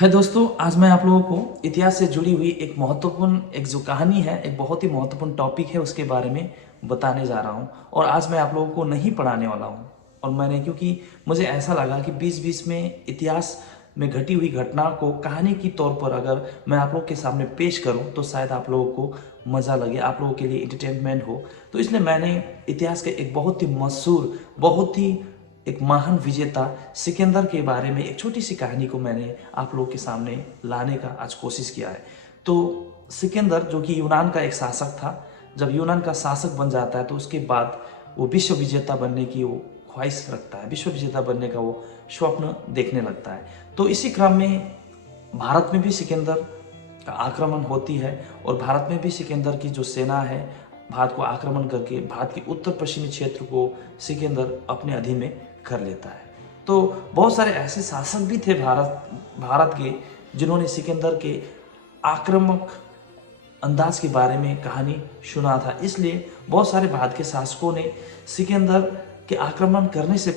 है दोस्तों, आज मैं आप लोगों को इतिहास से जुड़ी हुई एक महत्वपूर्ण एक जो कहानी है, एक बहुत ही महत्वपूर्ण टॉपिक है, उसके बारे में बताने जा रहा हूँ। और आज मैं आप लोगों को नहीं पढ़ाने वाला हूँ। और मैंने क्योंकि मुझे ऐसा लगा कि बीच-बीच में इतिहास में घटी हुई घटना को कहानी की तौर पर अगर मैं आप लोग के सामने पेश करूँ तो शायद आप लोगों को मज़ा लगे, आप लोगों के लिए एंटरटेनमेंट हो। तो इसलिए मैंने इतिहास के एक बहुत ही मशहूर, बहुत ही एक महान विजेता सिकंदर के बारे में एक छोटी सी कहानी को मैंने आप लोगों के सामने लाने का आज कोशिश किया है। तो सिकंदर जो कि यूनान का एक शासक था, जब यूनान का शासक बन जाता है तो उसके बाद वो विश्व विजेता बनने की वो ख्वाहिश रखता है, विश्व विजेता बनने का वो स्वप्न देखने लगता है। तो इसी क्रम में भारत में भी सिकंदर का आक्रमण होती है और भारत में भी सिकंदर की जो सेना है भारत को आक्रमण करके भारत के उत्तर पश्चिमी क्षेत्र को सिकंदर अपने अधीन में कर लेता है। तो बहुत सारे ऐसे शासक भी थे भारत के जिन्होंने सिकंदर के आक्रामक अंदाज के बारे में कहानी सुना था। इसलिए बहुत सारे भारत के शासकों ने सिकंदर के आक्रमण करने से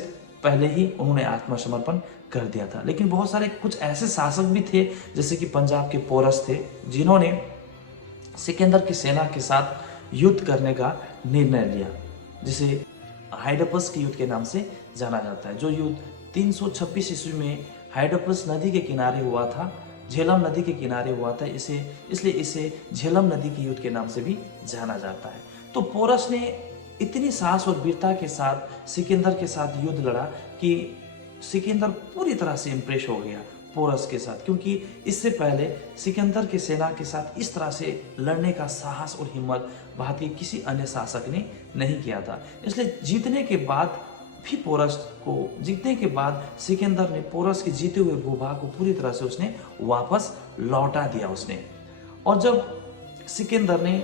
पहले ही उन्होंने आत्मसमर्पण कर दिया था। लेकिन बहुत सारे कुछ ऐसे शासक भी थे जैसे कि पंजाब के पोरस थे, जिन्होंने सिकंदर की सेना के साथ युद्ध करने का निर्णय लिया, जिसे हाइडप्पस के युद्ध के नाम से जाना जाता है। जो युद्ध 326 ईस्वी में हाइडप्पस नदी के किनारे हुआ था, झेलम नदी के किनारे हुआ था, इसलिए इसे झेलम नदी के युद्ध के नाम से भी जाना जाता है। तो पोरस ने इतनी साहस और वीरता के साथ सिकंदर के साथ युद्ध लड़ा कि सिकंदर पूरी तरह से इंप्रेस हो गया पोरस के साथ, क्योंकि इससे पहले सिकंदर की सेना के साथ इस तरह से लड़ने का साहस और हिम्मत भारत के किसी अन्य शासक ने नहीं किया था। इसलिए जीतने के बाद सिकंदर ने पोरस के जीते हुए भूभाग को पूरी तरह से उसने वापस लौटा दिया उसने। और जब सिकंदर ने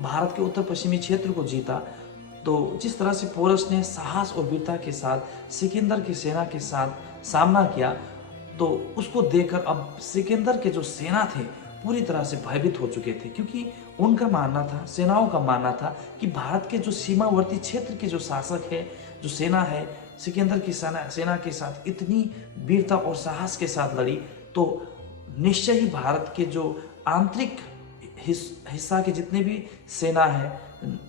भारत के उत्तर पश्चिमी क्षेत्र को जीता तो जिस तरह से पोरस ने साहस और वीरता के साथ सिकंदर की सेना के साथ सामना किया, तो उसको देखकर अब सिकंदर के जो सेना थे पूरी तरह से भयभीत हो चुके थे, क्योंकि उनका मानना था, सेनाओं का मानना था कि भारत के जो सीमावर्ती क्षेत्र के जो शासक है, जो सेना है, सिकंदर की सेना के साथ इतनी वीरता और साहस के साथ लड़ी तो निश्चय ही भारत के जो आंतरिक हिस्सा के जितने भी सेना है,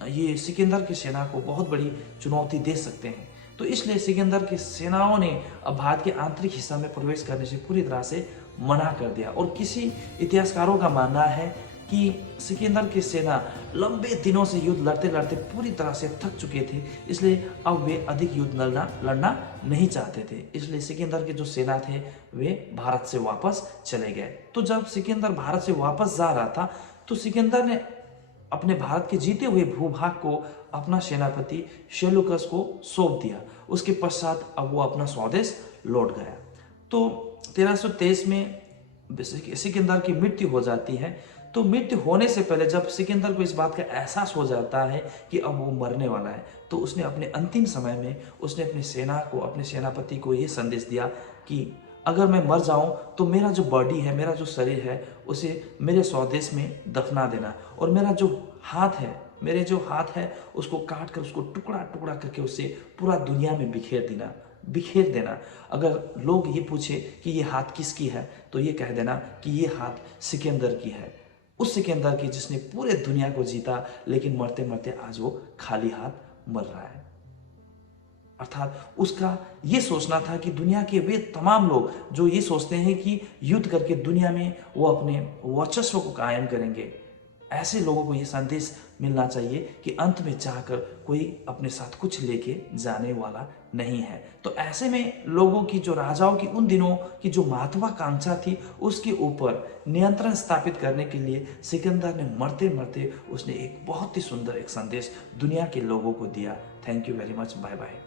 ये सिकंदर की सेना को बहुत बड़ी चुनौती दे सकते हैं। तो इसलिए सिकंदर की सेनाओं ने अब भारत के आंतरिक हिस्सा में प्रवेश करने से पूरी तरह से मना कर दिया। और किसी इतिहासकारों का मानना है कि सिकंदर की सेना लंबे दिनों से युद्ध लड़ते लड़ते पूरी तरह से थक चुके थे, इसलिए अब वे अधिक युद्ध लड़ना नहीं चाहते थे। इसलिए सिकंदर के जो सेना थे वे भारत से वापस चले गए। तो जब सिकंदर भारत से वापस जा रहा था तो सिकंदर ने अपने भारत के जीते हुए भूभाग को अपना सेनापति सेल्यूकस को सौंप दिया। उसके पश्चात अब वो अपना स्वदेश लौट गया। तो 1323 में सिकंदर की मृत्यु हो जाती है। तो मृत्यु होने से पहले जब सिकंदर को इस बात का एहसास हो जाता है कि अब वो मरने वाला है, तो उसने अपने अंतिम समय में उसने अपनी सेना को, अपने सेनापति को ये संदेश दिया कि अगर मैं मर जाऊं तो मेरा जो बॉडी है, मेरा जो शरीर है, उसे मेरे स्वदेश में दफना देना, और मेरे जो हाथ है उसको काट कर उसको टुकड़ा टुकड़ा करके उसे पूरा दुनिया में बिखेर देना। अगर लोग ये पूछे कि ये हाथ किसकी है तो ये कह देना कि ये हाथ सिकंदर की है, उस सिकंदर की जिसने पूरे दुनिया को जीता, लेकिन मरते मरते आज वो खाली हाथ मर रहा है। अर्थात उसका ये सोचना था कि दुनिया के वे तमाम लोग जो ये सोचते हैं कि युद्ध करके दुनिया में वो अपने वर्चस्व को कायम करेंगे, ऐसे लोगों को ये संदेश मिलना चाहिए कि अंत में जाकर कोई अपने साथ कुछ लेके जाने वाला नहीं है। तो ऐसे में लोगों की, जो राजाओं की उन दिनों की जो महत्वाकांक्षा थी, उसके ऊपर नियंत्रण स्थापित करने के लिए सिकंदर ने मरते मरते उसने एक बहुत ही सुंदर एक संदेश दुनिया के लोगों को दिया। Thank you very much, bye bye.